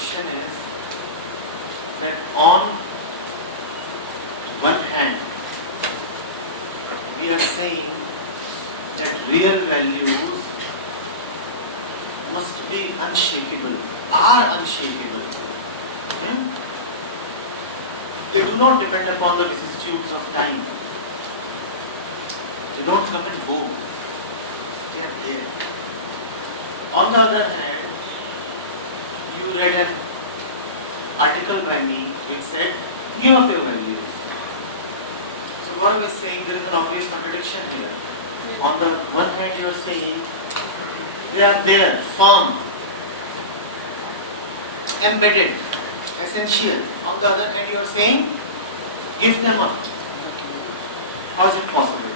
question is that on one hand, we are saying that real values must be unshakable, are unshakable. They do not depend upon the vicissitudes of time. They don't come and go. They are there. On the other hand, you read an article by me which said, give up your values. So what I was saying, there is an obvious contradiction here. On the one hand, you are saying, they are there, firm, embedded, essential. On the other hand, you are saying, give them up. How is it possible?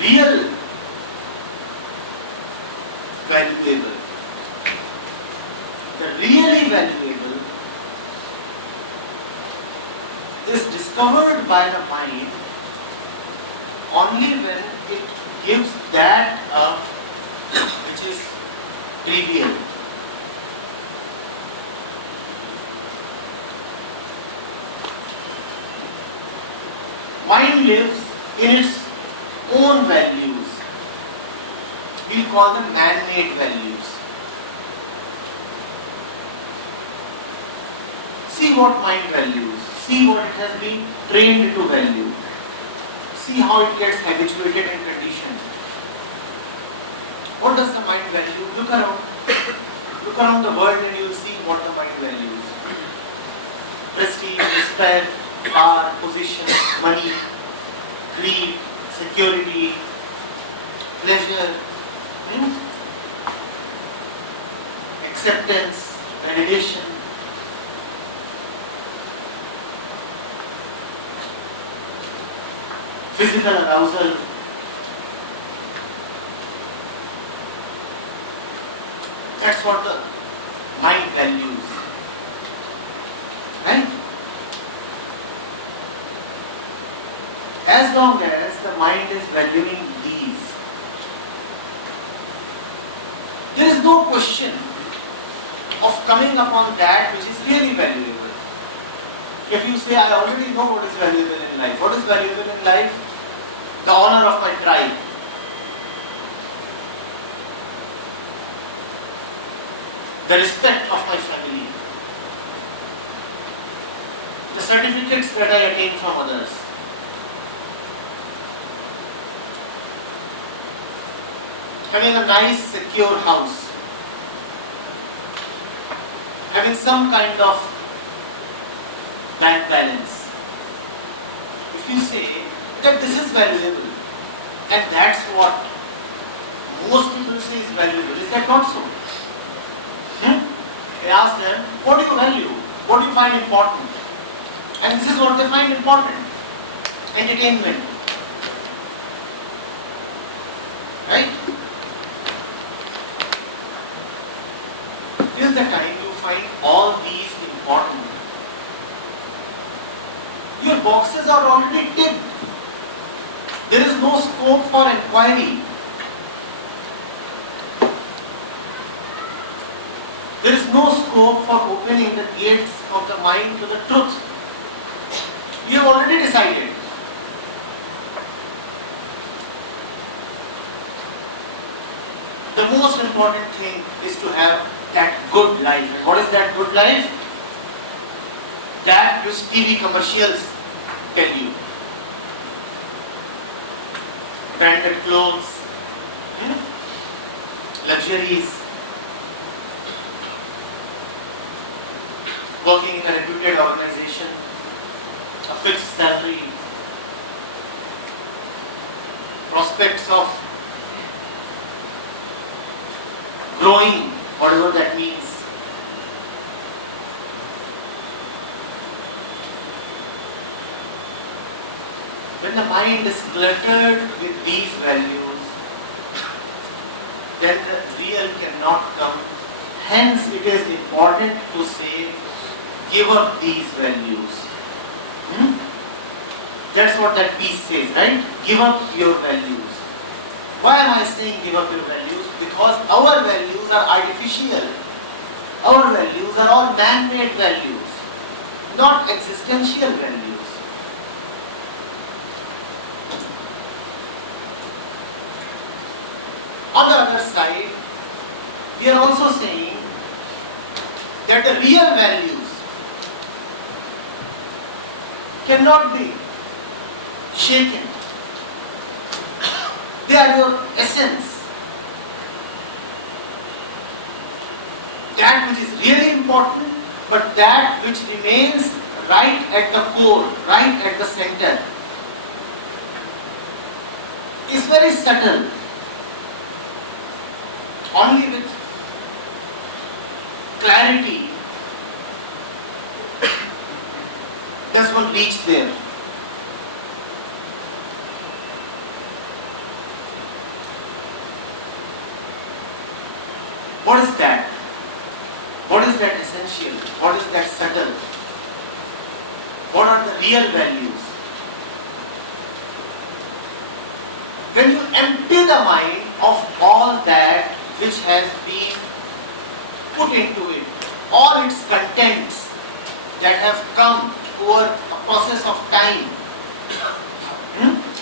Real valuable. The really valuable is discovered by the mind only when it gives that up which is trivial. Mind lives in its own values. We call them man-made values. See what mind values. See what it has been trained to value. See how it gets habituated and conditioned. What does the mind value? Look around. Look around the world and you will see what the mind values. Prestige, respect, power, position, money, greed, security, pleasure, acceptance, validation. Physical arousal. That's what the mind values. Right? As long as the mind is valuing these, there is no question of coming upon that which is really valuable. If you say, I already know what is valuable in life. What is valuable in life? The honor of my tribe. The respect of my family. The certificates that I attain from others. Having a nice, secure house. Having some kind of bank balance. If you say that this is valuable, and that's what most people say is valuable, is that not so? I ask them, what do you value? What do you find important? And this is what they find important. Entertainment. Right? Till the time you find all these important, your boxes are already ticked. There is no scope for inquiry. There is no scope for opening the gates of the mind to the truth. You have already decided. The most important thing is to have that good life. And what is that good life? That which TV commercials tell you. Branded clothes, luxuries, working in a reputed organization, a fixed salary, prospects of growing, whatever that means. When the mind is cluttered with these values, then the real cannot come. Hence, it is important to say, give up these values. That's what that piece says, right? Give up your values. Why am I saying give up your values? Because our values are artificial. Our values are all man-made values, not existential values. On the other side, we are also saying that the real values cannot be shaken. They are your essence. That which is really important, but that which remains right at the core, right at the center, is very subtle. Only with clarity does one reach there. What is that? What is that essential? What is that subtle? What are the real values? When you empty the mind of all that which has been put into it, all its contents that have come over a process of time.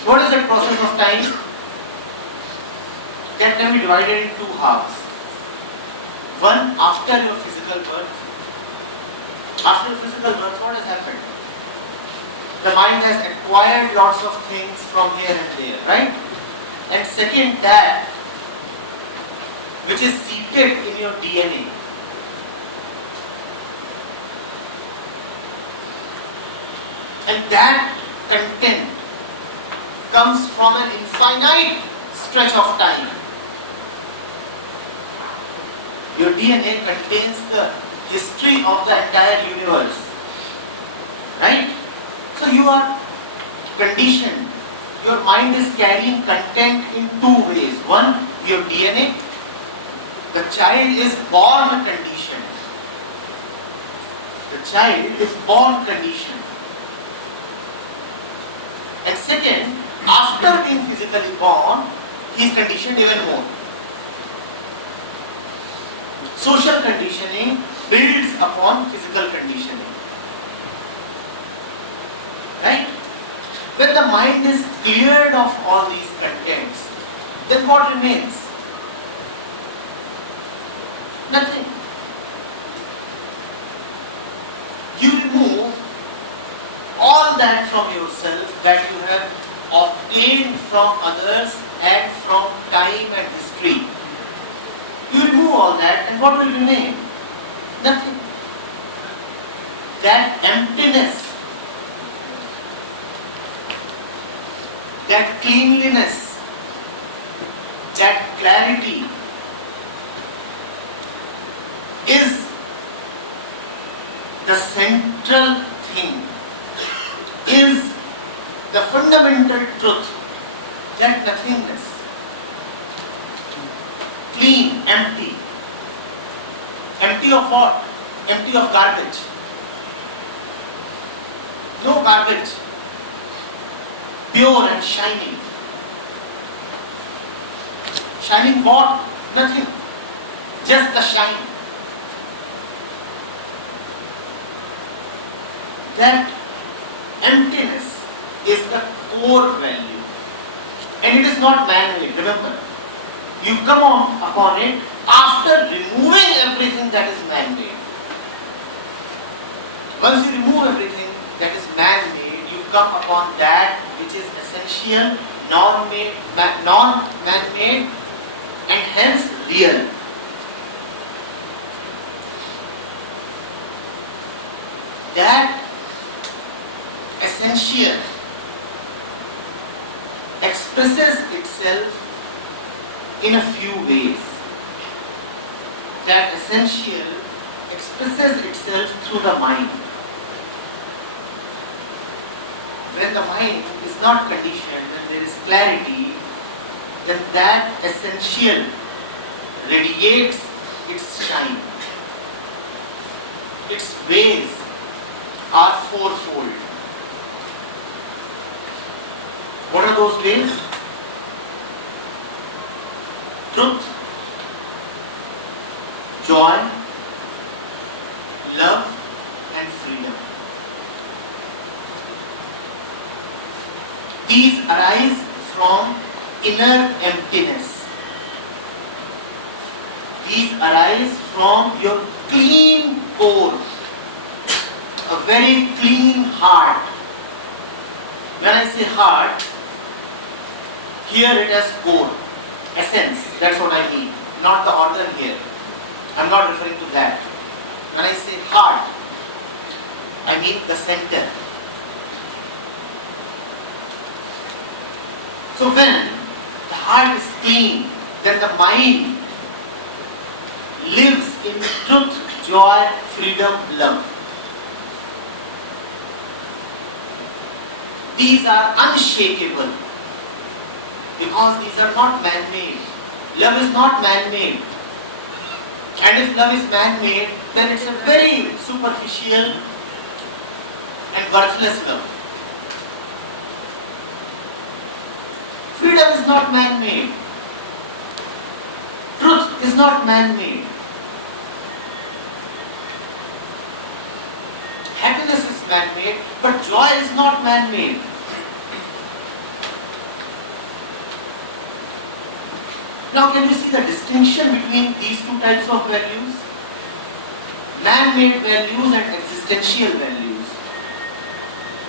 What is that process of time? That can be divided in two halves. One after your physical birth. After your physical birth, what has happened? The mind has acquired lots of things from here and there, right? And second, that which is seated in your DNA. And that content comes from an infinite stretch of time. Your DNA contains the history of the entire universe. Right? So you are conditioned. Your mind is carrying content in two ways. One, your DNA. The child is born conditioned. The child is born conditioned. And second, after being physically born, he is conditioned even more. Social conditioning builds upon physical conditioning. Right? When the mind is cleared of all these contents, then what remains? Nothing. You remove all that from yourself that you have obtained from others and from time and history. You remove all that, and what will remain? Nothing. That emptiness, that cleanliness, that clarity is the central thing, is the fundamental truth, that nothingness. Clean, empty. Empty of what? Empty of garbage. No garbage. Pure and shining. Shining what? Nothing. Just the shine. That emptiness is the core value. And it is not man-made, remember. You come upon it after removing everything that is man-made. Once you remove everything that is man-made, you come upon that which is essential, non-man-made, and hence real. That essential expresses itself in a few ways. That essential expresses itself through the mind. When the mind is not conditioned, when there is clarity, then that essential radiates its shine. Its ways are fourfold. What are those ways? truth, joy, love and freedom. These arise from inner emptiness. These arise from your clean core, a very clean heart. When I say heart, here it has core, essence, that's what I mean, not the organ here. I'm not referring to that. When I say heart, I mean the center. So when the heart is clean, then the mind lives in truth, joy, freedom, love. These are unshakable because these are not man-made. Love is not man-made. And if love is man-made, then it's a very superficial and worthless love. Freedom is not man-made. Truth is not man-made. Happiness is man-made, but joy is not man-made. Now can you see the distinction between these two types of values? Man-made values and existential values.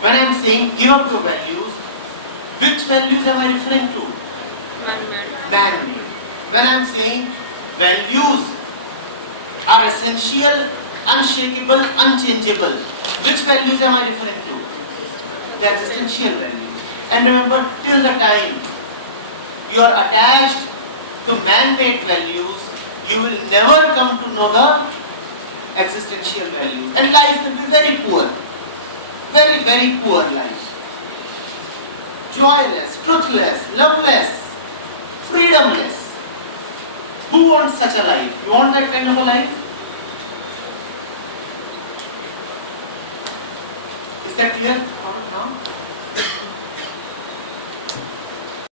When I am saying give up your values, which values am I referring to? Man-made. Man-made. When I am saying values are essential, unshakable, unchangeable, which values am I referring to? The existential values. And remember, till the time you are attached to man-made values, you will never come to know the existential values. And life will be very poor. Very, very poor life. Joyless, truthless, loveless, freedomless. Who wants such a life? You want that kind of a life? Is that clear now?